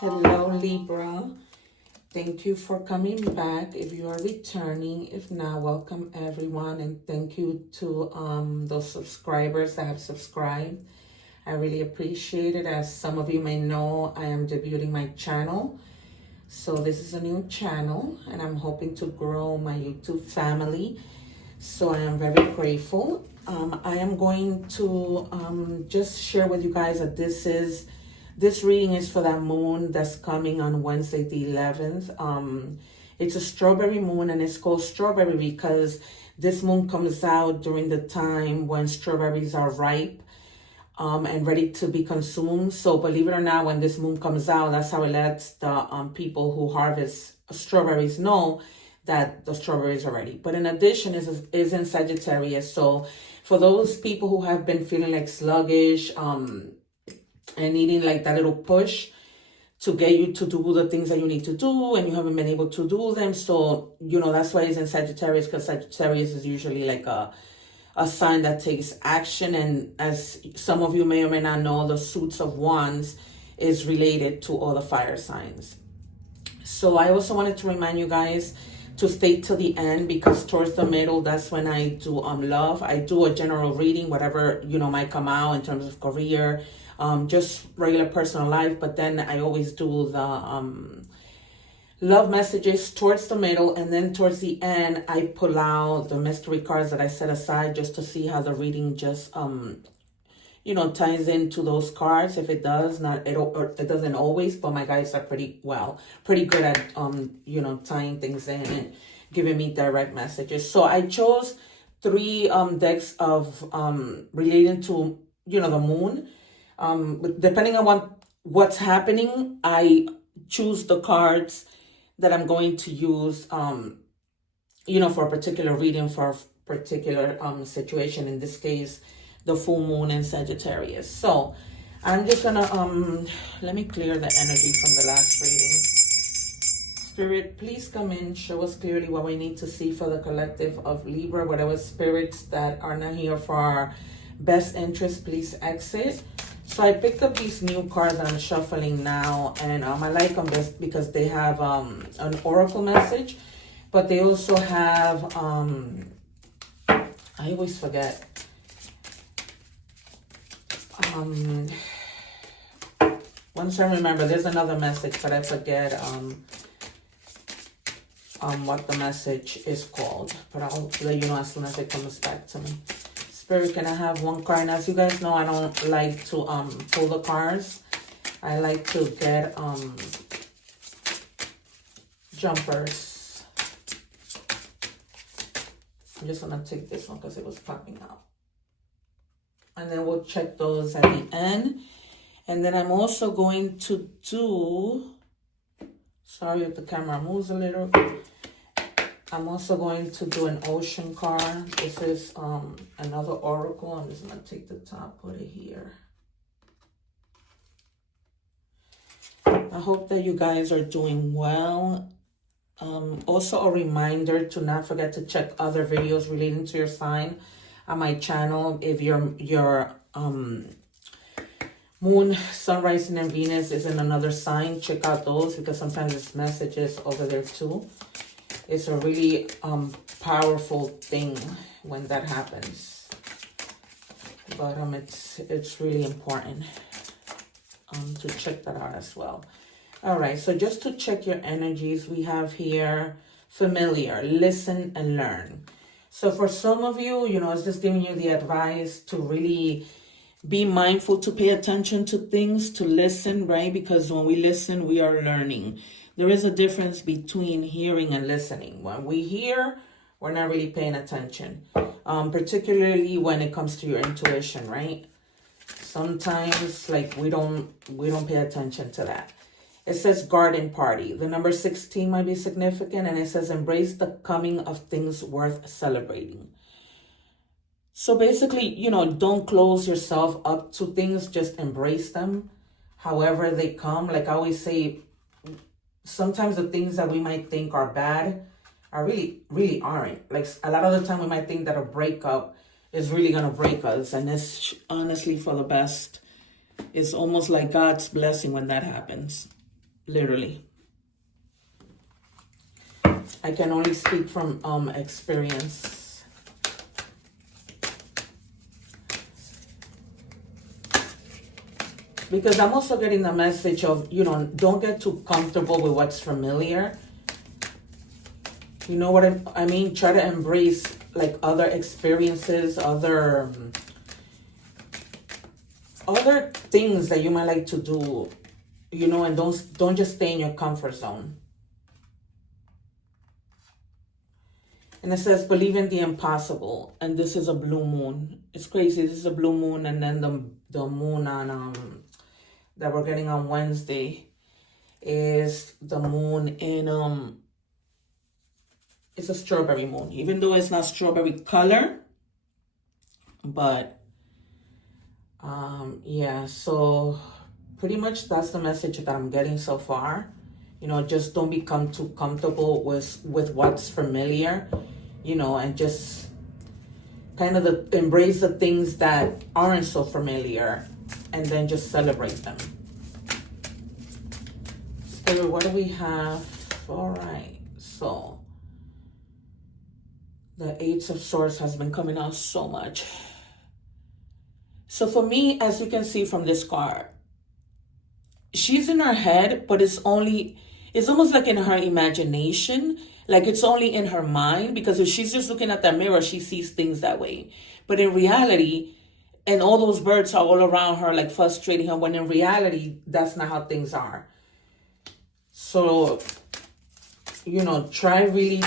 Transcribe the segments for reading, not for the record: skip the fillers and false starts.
Hello, Libra. Thank you for coming back. If you are returning, if not, welcome everyone, and thank you to those subscribers that have subscribed. I really appreciate it. As some of you may know, I am debuting my channel. So this is a new channel, and I'm hoping to grow my YouTube family. So I am very grateful. I am going to just share with you guys that this reading is for that moon that's coming on Wednesday the 11th. It's a strawberry moon, and it's called strawberry because this moon comes out during the time when strawberries are ripe and ready to be consumed. So believe it or not, when this moon comes out, that's how it lets the people who harvest strawberries know that the strawberries are ready. But in addition, is in Sagittarius. So for those people who have been feeling like sluggish, and needing like that little push to get you to do the things that you need to do, and you haven't been able to do them. So, that's why it's in Sagittarius, because Sagittarius is usually like a sign that takes action. And as some of you may or may not know, the suits of wands is related to all the fire signs. So I also wanted to remind you guys to stay till the end, because towards the middle, that's when I do love. I do a general reading, whatever might come out in terms of career, just regular personal life. But then I always do the love messages towards the middle, and then towards the end I pull out the mystery cards that I set aside just to see how the reading just ties into those cards. If it does not, it doesn't always, but my guys are pretty good at tying things in and giving me direct messages. So I chose 3 decks of relating to the moon. Depending on what's happening, I choose the cards that I'm going to use for a particular reading, for a particular situation. In this case, the full moon in Sagittarius. So I'm just gonna let me clear the energy from the last reading. Spirit, please come in, show us clearly what we need to see for the collective of Libra. Whatever spirits that are not here for our best interest, please exit. So I picked up these new cards that I'm shuffling now, and I like them because they have an oracle message, but they also have I always forget. Once I remember, there's another message, but I forget what the message is called. But I'll let you know as soon as it comes back to me. Spirit, can I have one card? And as you guys know, I don't like to pull the cards. I like to get jumpers. I'm just gonna take this one because it was popping out. And then we'll check those at the end. And then I'm also going to do, sorry if the camera moves a little. I'm also going to do an ocean card. This is another oracle. I'm just going to take the top, put it here. I hope that you guys are doing well. Also a reminder to not forget to check other videos relating to your sign on my channel. If your moon, sun, rising, and Venus is in another sign, check out those, because sometimes there's messages over there too. It's a really powerful thing when that happens. But it's really important to check that out as well. All right, so just to check your energies, we have here familiar, listen and learn. So for some of you, it's just giving you the advice to really be mindful, to pay attention to things, to listen, right? Because when we listen, we are learning. There is a difference between hearing and listening. When we hear, we're not really paying attention, particularly when it comes to your intuition, right? Sometimes, like, we don't pay attention to that. It says garden party. The number 16 might be significant, and it says embrace the coming of things worth celebrating. So basically, don't close yourself up to things, just embrace them however they come. Like I always say, sometimes the things that we might think are bad are really aren't. Like a lot of the time we might think that a breakup is really going to break us, and it's honestly for the best. It's almost like God's blessing when that happens. literally. I can only speak from experience. Because I'm also getting the message of, you know, don't get too comfortable with what's familiar. You know what I mean? Try to embrace like other experiences, other things that you might like to do, you know, and don't just stay in your comfort zone. And it says, believe in the impossible. And this is a blue moon. It's crazy. This is a blue moon, and then the moon on that we're getting on Wednesday is the moon in it's a strawberry moon, even though it's not strawberry color, but yeah, so pretty much that's the message that I'm getting so far. You know, just don't become too comfortable with what's familiar, you know, and just kind of embrace the things that aren't so familiar, and then just celebrate them. Spirit, what do we have? All right, so the Eight of Swords has been coming out so much. So for me, as you can see from this card, she's in her head, but it's almost like in her imagination, like it's only in her mind, because if she's just looking at that mirror, she sees things that way. But in reality, and all those birds are all around her, like frustrating her, when in reality, that's not how things are. So, you know, try really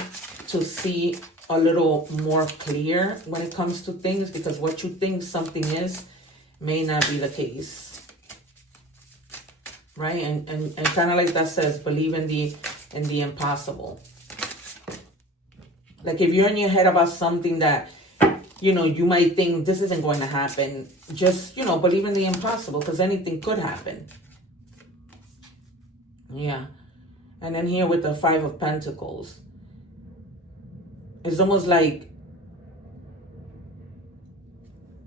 to see a little more clear when it comes to things, because what you think something is may not be the case. Right? And kind of like that says, believe in the impossible. Like if you're in your head about something that, you know, you might think this isn't going to happen, just, you know, believe in the impossible, because anything could happen. Yeah. And then here with the Five of Pentacles, it's almost like,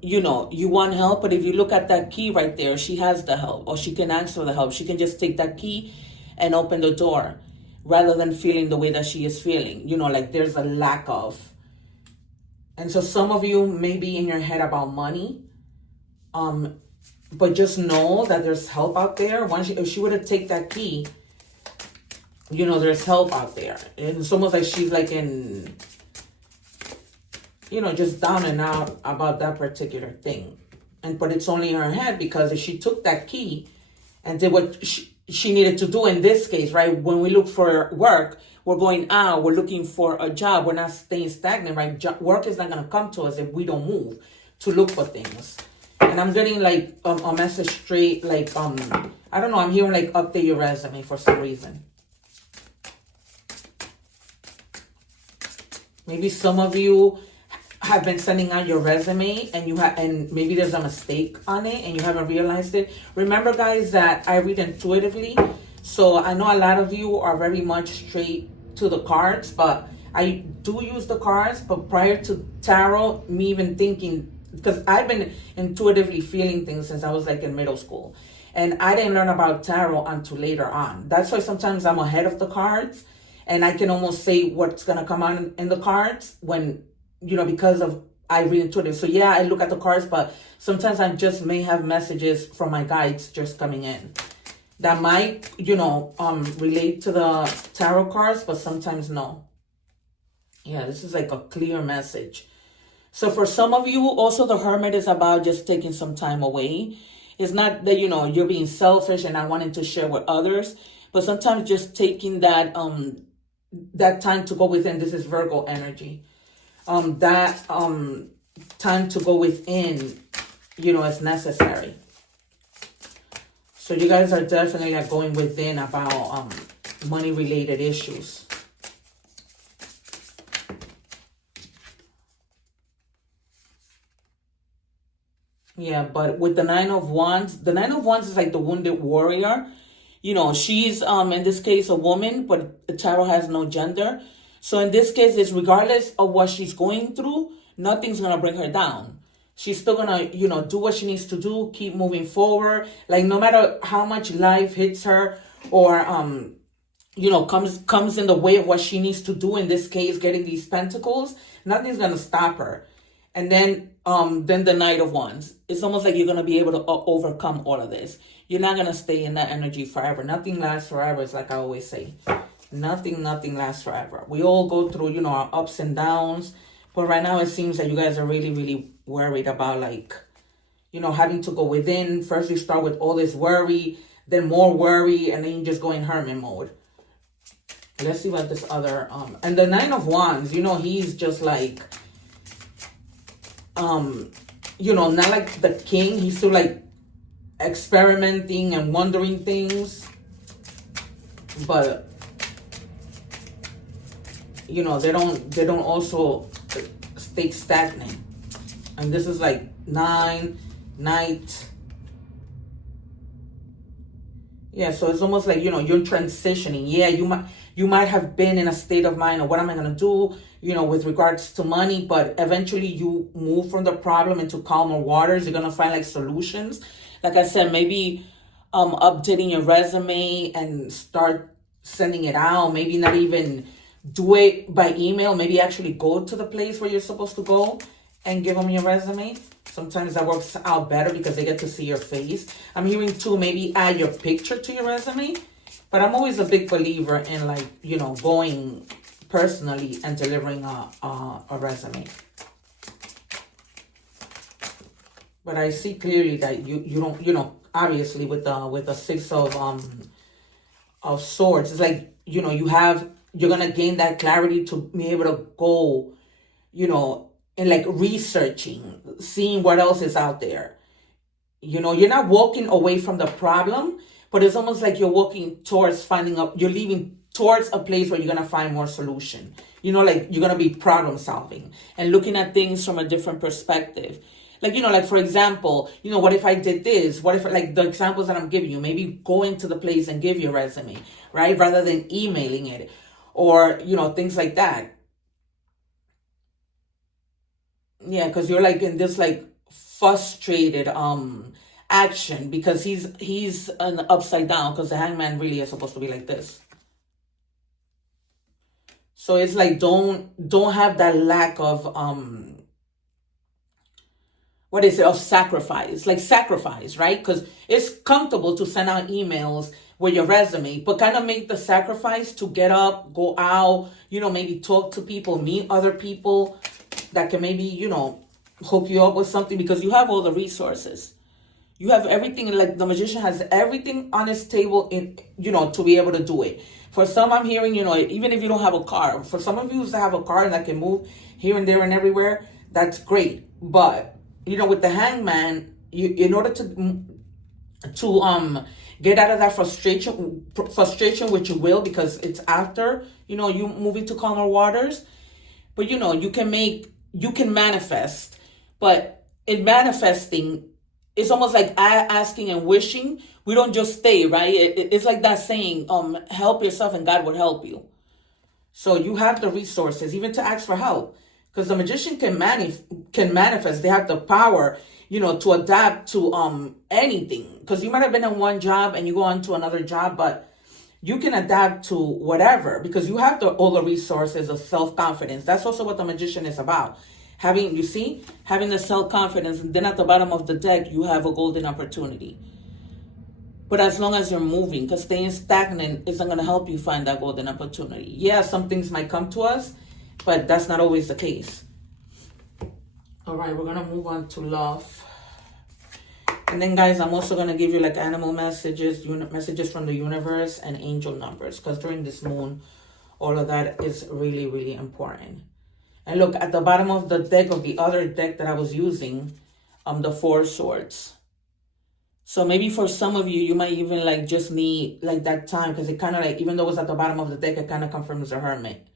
you know, you want help, but if you look at that key right there, she has the help, or she can ask for the help. She can just take that key and open the door, rather than feeling the way that she is feeling. You know, like there's a lack of. And so some of you may be in your head about money, but just know that there's help out there. If she were to take that key, you know, there's help out there. And it's almost like she's like in, you know, just down and out about that particular thing. But it's only in her head, because if she took that key and did what she needed to do in this case, right? When we look for work, we're going out, we're looking for a job, we're not staying stagnant, right? Work is not going to come to us if we don't move to look for things. And I'm getting like a message straight, like, I don't know, I'm hearing like update your resume for some reason. Maybe some of you have been sending out your resume and maybe there's a mistake on it and you haven't realized it. Remember, guys, that I read intuitively. So I know a lot of you are very much straight to the cards, but I do use the cards. But prior to tarot, me even thinking, because I've been intuitively feeling things since I was like in middle school. And I didn't learn about tarot until later on. That's why sometimes I'm ahead of the cards. And I can almost say what's going to come out in the cards when, you know, because of I read intuitive. So yeah, I look at the cards, but sometimes I just may have messages from my guides just coming in that might, you know, relate to the tarot cards, but sometimes no. Yeah, this is like a clear message. So for some of you, also the Hermit is about just taking some time away. It's not that, you know, you're being selfish and not wanting to share with others, but sometimes just taking that time to go within. This is Virgo energy. That time to go within, you know, is necessary. So you guys are definitely like going within about money related issues. Yeah, but with the Nine of Wands is like the wounded warrior. You know, she's in this case a woman, but the tarot has no gender. So in this case, it's regardless of what she's going through, nothing's going to bring her down. She's still going to, you know, do what she needs to do, keep moving forward. Like no matter how much life hits her or comes in the way of what she needs to do, in this case getting these pentacles, nothing's gonna stop her. And then the Knight of Wands, it's almost like you're gonna be able to overcome all of this. You're not gonna stay in that energy forever. Nothing lasts forever. It's like I always say, nothing lasts forever. We all go through our ups and downs, but right now it seems that you guys are really, really worried about, like, having to go within. First you start with all this worry, then more worry, and then you just go in hermit mode. Let's see what this other and the Nine of Wands, he's just like not like the king. He's still like experimenting and wondering things, but they don't also stay stagnant. And this is like 9, Knight. Yeah, so it's almost like, you're transitioning. Yeah, you might have been in a state of mind of what am I going to do, with regards to money, but eventually you move from the problem into calmer waters. You're going to find like solutions. Like I said, maybe updating your resume and start sending it out. Maybe not even do it by email. Maybe actually go to the place where you're supposed to go and give them your resume. Sometimes that works out better because they get to see your face. I'm hearing too, maybe add your picture to your resume. But I'm always a big believer in, like, going personally and delivering a resume. But I see clearly that you don't, obviously with the Six of Swords, it's like, you're gonna gain that clarity to be able to go, and like researching, seeing what else is out there. You're not walking away from the problem, but it's almost like you're walking towards you're leaving towards a place where you're going to find more solution. Like you're going to be problem solving and looking at things from a different perspective. Like, like for example, what if I did this? What if, like the examples that I'm giving you, maybe going to the place and give your resume, right? Rather than emailing it, or, things like that. Yeah, because you're like in this like frustrated action because he's an upside down, because the Hangman really is supposed to be like this. So it's like don't have that lack of of sacrifice, like sacrifice, right? Because it's comfortable to send out emails with your resume, but kind of make the sacrifice to get up, go out, maybe talk to people, meet other people that can maybe, hook you up with something, because you have all the resources. You have everything. Like the Magician has everything on his table in, to be able to do it. For some, I'm hearing, even if you don't have a car, for some of you who have a car and that can move here and there and everywhere, that's great. But, with the Hangman, in order to get out of that frustration, which you will, because it's after, you move into calmer waters. But, you can manifest. But in manifesting, it's almost like asking and wishing. We don't just stay, right? It's like that saying, help yourself and God will help you. So you have the resources even to ask for help, because the Magician can manifest. They have the power, to adapt to anything. Because you might have been in one job and you go on to another job, but you can adapt to whatever, because you have all the resources of self-confidence. That's also what the Magician is about. Having the self-confidence, and then at the bottom of the deck, you have a golden opportunity. But as long as you're moving, because staying stagnant isn't going to help you find that golden opportunity. Yeah, some things might come to us, but that's not always the case. All right, we're going to move on to love. And then, guys, I'm also going to give you like animal messages, messages from the universe, and angel numbers, because during this moon, all of that is really, really important. And look, at the bottom of the deck, of the other deck that I was using, the Four Swords. So maybe for some of you, you might even like just need like that time, because it kind of like, even though it's at the bottom of the deck, it kind of confirms the Hermit.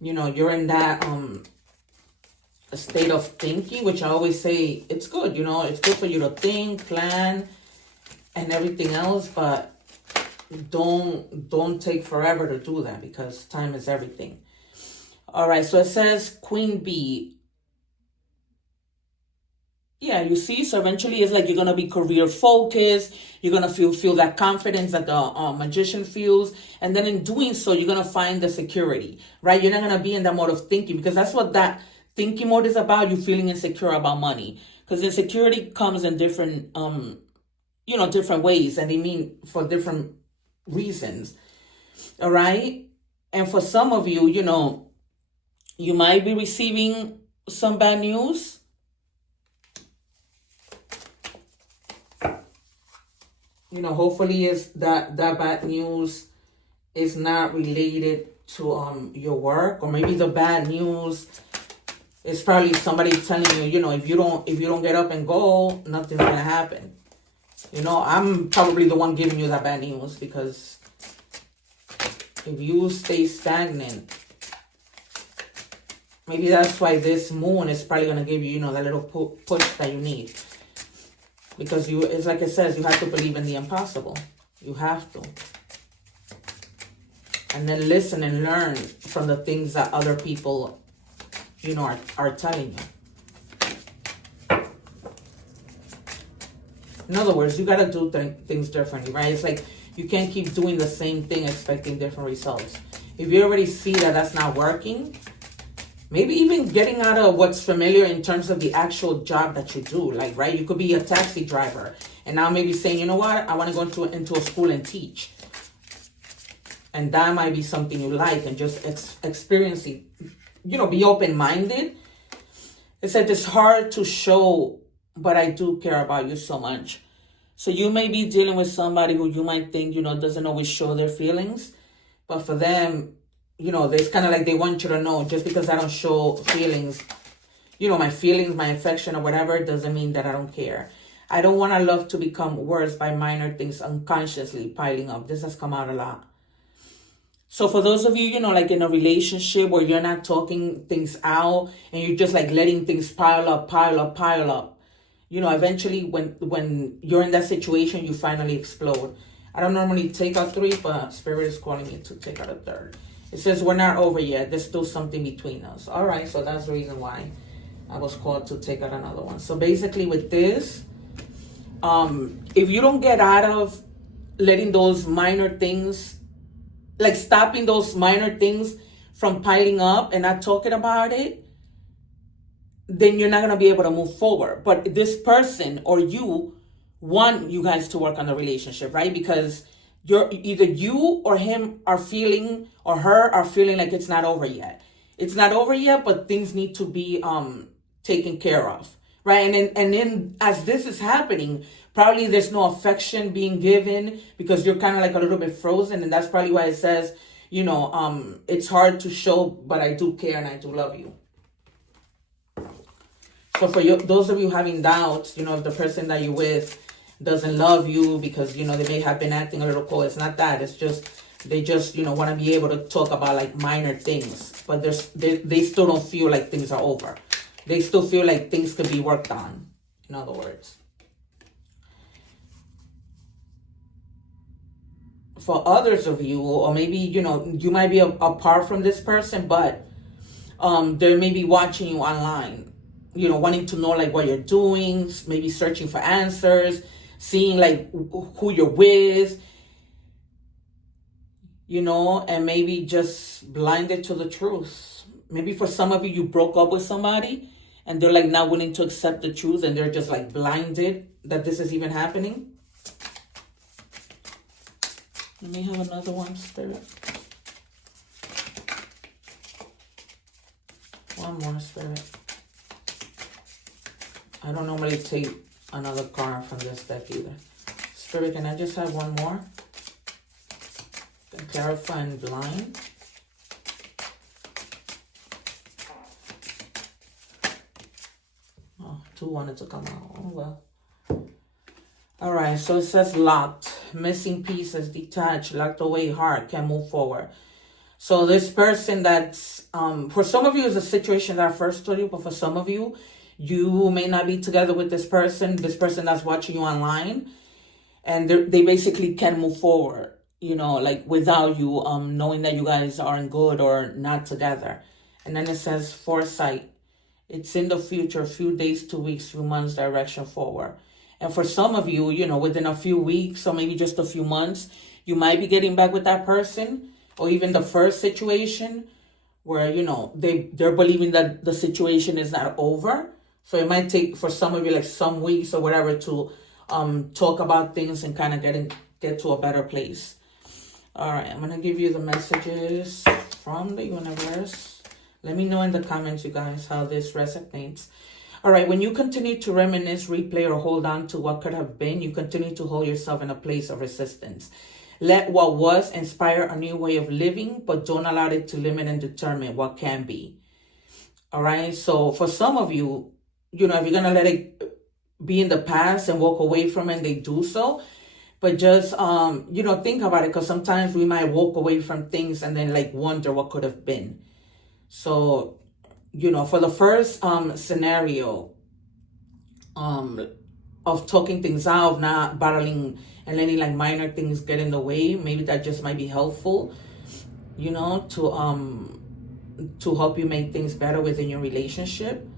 You're in that state of thinking, which I always say it's good. It's good for you to think, plan, and everything else, but don't take forever to do that, because time is everything. All right, so it says Queen Bee. Yeah, you see, so eventually it's like you're gonna be career focused. You're gonna feel that confidence that the magician feels, and then in doing so, you're gonna find the security, right? You're not gonna be in that mode of thinking, because that's what that thinking mode is about. You feeling insecure about money, because insecurity comes in different different ways, and they mean for different reasons. All right, and for some of you, you might be receiving some bad news. Hopefully is that bad news is not related to your work, or maybe the bad news is probably somebody telling you, if you don't get up and go, nothing's gonna happen. I'm probably the one giving you that bad news, because if you stay stagnant, maybe that's why this moon is probably gonna give you, that little push that you need. Because it's like it says, you have to believe in the impossible. You have to. And then listen and learn from the things that other people, are telling you. In other words, you got to do things differently, right? It's like you can't keep doing the same thing expecting different results. If you already see that that's not working, maybe even getting out of what's familiar in terms of the actual job that you do. Like, right, you could be a taxi driver, and now maybe saying, you know what, I want to go into a school and teach. And that might be something you like, and just experience it. Be open-minded. It said it's hard to show, but I do care about you so much. So you may be dealing with somebody who you might think, doesn't always show their feelings. But for them, it's kind of like they want you to know, just because I don't show feelings, my feelings, my affection or whatever, doesn't mean that I don't care. I don't want our love to become worse by minor things unconsciously piling up. This has come out a lot. So for those of you, like in a relationship where you're not talking things out and you're just like letting things pile up, eventually when you're in that situation, you finally explode. I don't normally take out 3, but Spirit is calling me to take out a 3rd. It says we're not over yet. There's still something between us. All right, so that's the reason why I was called to take out another one. So basically with this, if you don't get out of letting those minor things, like stopping those minor things from piling up and not talking about it, then you're not going to be able to move forward. But this person or you want you guys to work on the relationship, right? Because either you or him are feeling, or her are feeling like it's not over yet. It's not over yet, but things need to be taken care of, right? And then as this is happening, probably there's no affection being given, because you're kind of like a little bit frozen, and that's probably why it says, it's hard to show, but I do care and I do love you. So for you, those of you having doubts, if the person that you're with doesn't love you because, they may have been acting a little cold. It's not that. It's just, they just, want to be able to talk about like minor things. But they still don't feel like things are over. They still feel like things could be worked on, in other words. For others of you, or maybe, you might be apart from this person, but they may be watching you online, wanting to know like what you're doing, maybe searching for answers, seeing like who you're with, and maybe just blinded to the truth. Maybe for some of you, you broke up with somebody and they're like not willing to accept the truth, and they're just like blinded that this is even happening. Let me have another one, Spirit. One more, Spirit. I don't normally take another card from this deck either. Spirit, can I just have one more? Clarify and blind. Oh, 2 wanted to come out. Oh, well. All right, so it says locked. Missing pieces, detached, locked away, heart, can't move forward. So this person that's, for some of you, is a situation that I first told you, but for some of you, you may not be together with this person that's watching you online, and they basically can't move forward, like without you, knowing that you guys aren't good or not together. And then it says foresight It's in the future, a few days, 2 weeks, few months, direction forward. And for some of you, you know, within a few weeks or maybe just a few months, you might be getting back with that person, or even the first situation where, you know, they're believing that the situation is not over. So it might take for some of you like some weeks or whatever to talk about things and kind of get to a better place. All right, I'm gonna give you the messages from the universe. Let me know in the comments, you guys, how this resonates. All right, when you continue to reminisce, replay, or hold on to what could have been, you continue to hold yourself in a place of resistance. Let what was inspire a new way of living, but don't allow it to limit and determine what can be. All right, so for some of you, you know, if you're going to let it be in the past and walk away from it, they do so. But just, you know, think about it, because sometimes we might walk away from things and then like wonder what could have been. So, you know, for the first scenario of talking things out, not battling and letting like minor things get in the way, maybe that just might be helpful, you know, to help you make things better within your relationship.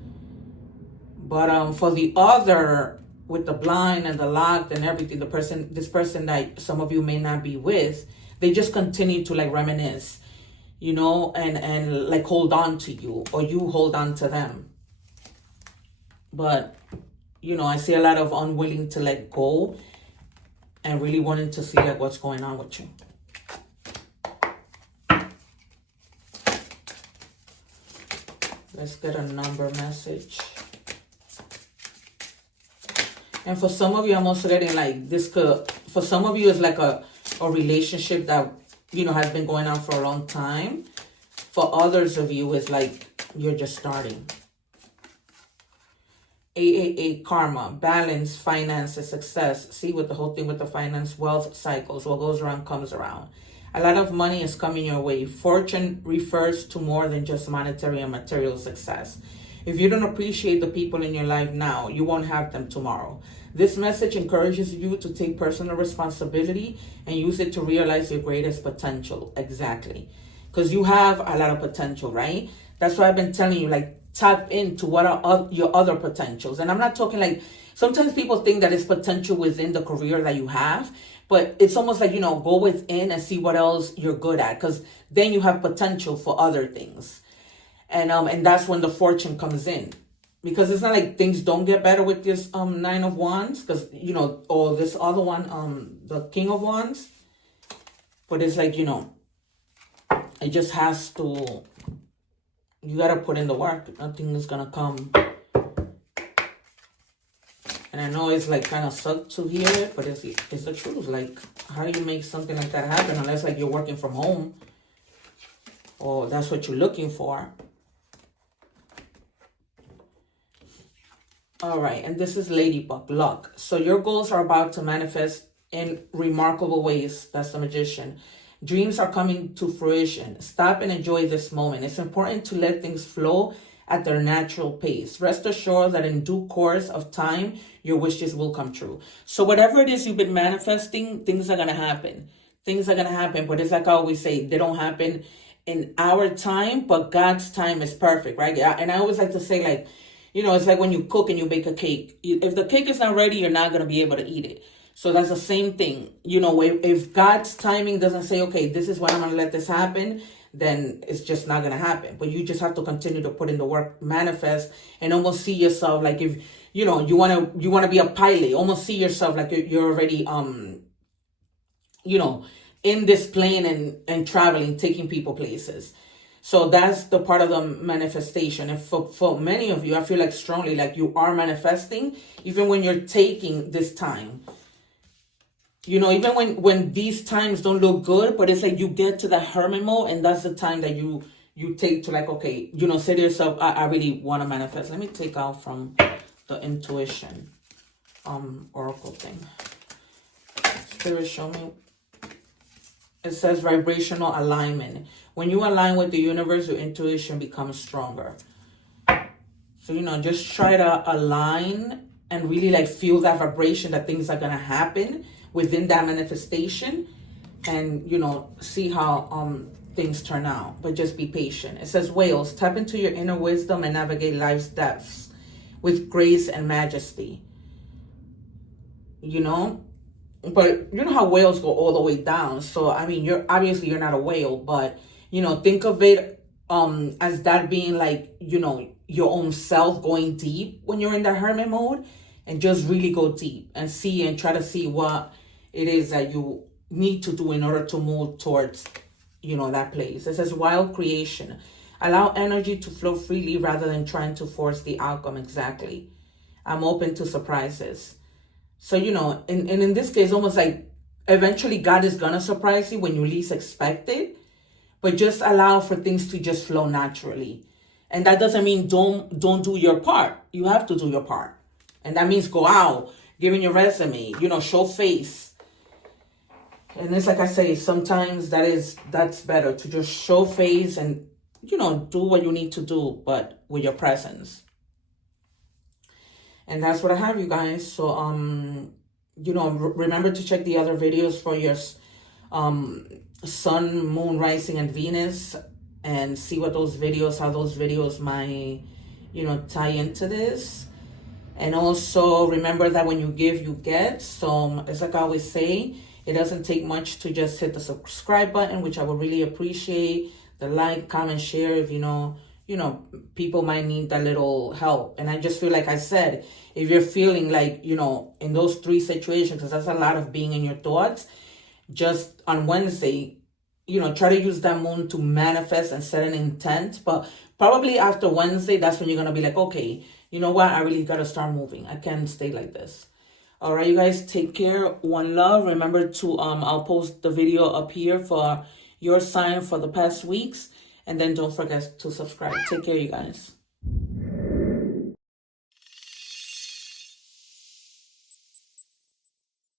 But for the other, with the blind and the locked and everything, this person that some of you may not be with, they just continue to like reminisce, you know, and like hold on to you, or you hold on to them. But, you know, I see a lot of unwilling to let go and really wanting to see like what's going on with you. Let's get a number message. And for some of you, I'm also getting like this could, for some of you, it's like a relationship that, you know, has been going on for a long time. For others of you, it's like you're just starting. 888 karma, balance, finances, success. See, with the whole thing with the finance, wealth cycles, what goes around comes around. A lot of money is coming your way. Fortune refers to more than just monetary and material success. If you don't appreciate the people in your life now, you won't have them tomorrow. This message encourages you to take personal responsibility and use it to realize your greatest potential. Exactly. Because you have a lot of potential, right? That's why I've been telling you, like, tap into what are your other potentials. And I'm not talking like, sometimes people think that it's potential within the career that you have, but it's almost like, you know, go within and see what else you're good at, because then you have potential for other things. And that's when the fortune comes in, because it's not like things don't get better with this 9 of Wands, because, you know, or this other one, the King of Wands. But it's like, you know, it just has to, you got to put in the work. Nothing is going to come. And I know it's like kind of sucked to hear it, but it's the truth. Like, how do you make something like that happen unless like you're working from home, or that's what you're looking for? All right, and this is Ladybug, luck. So your goals are about to manifest in remarkable ways. That's the Magician. Dreams are coming to fruition. Stop and enjoy this moment. It's important to let things flow at their natural pace. Rest assured that in due course of time, your wishes will come true. So whatever it is you've been manifesting, things are going to happen. Things are going to happen, but it's like I always say, they don't happen in our time, but God's time is perfect, right? And I always like to say, like, you know, it's like when you cook and you bake a cake. If the cake is not ready, you're not going to be able to eat it. So that's the same thing. You know, if God's timing doesn't say, okay, this is when I'm going to let this happen, then it's just not going to happen. But you just have to continue to put in the work, manifest, and almost see yourself like, if, you know, you want to be a pilot, almost see yourself like you're already, you know, in this plane and traveling, taking people places. So that's the part of the manifestation. And for many of you, I feel like strongly like you are manifesting, even when you're taking this time. You know, even when these times don't look good, but it's like you get to the hermit mode, and that's the time that you take to like, okay, you know, say to yourself, I really want to manifest. Let me take out from the intuition oracle thing. Spirit, show me. It says vibrational alignment. When you align with the universe, your intuition becomes stronger. So, you know, just try to align and really like feel that vibration that things are going to happen within that manifestation, and, you know, see how things turn out, but just be patient. It says, whales, tap into your inner wisdom and navigate life's depths with grace and majesty. You know, but you know how whales go all the way down. So, I mean, you're not a whale, but, you know, think of it as that being like, you know, your own self going deep when you're in the hermit mode, and just really go deep and see and try to see what it is that you need to do in order to move towards, you know, that place. It says wild creation. Allow energy to flow freely rather than trying to force the outcome exactly. I'm open to surprises. So, you know, and in this case, almost like eventually God is going to surprise you when you least expect it, but just allow for things to just flow naturally. And that doesn't mean don't do your part. You have to do your part. And that means go out, give in your resume, you know, show face. And it's like I say, sometimes that's better to just show face and, you know, do what you need to do, but with your presence. And that's what I have, you guys. So, you know, remember to check the other videos for your sun, moon, rising, and Venus, and see what how those videos might, you know, tie into this. And also remember that when you give, you get. So it's like I always say, it doesn't take much to just hit the subscribe button, which I would really appreciate. The like, comment, share, if you know, people might need that little help. And I just feel like I said, if you're feeling like, you know, in those 3 situations, because that's a lot of being in your thoughts, just on Wednesday, you know, try to use that moon to manifest and set an intent. But probably after Wednesday, that's when you're going to be like, okay, you know what? I really got to start moving. I can't stay like this. All right, you guys, take care. One love. Remember to, I'll post the video up here for your sign for the past weeks. And then don't forget to subscribe. Take care, you guys.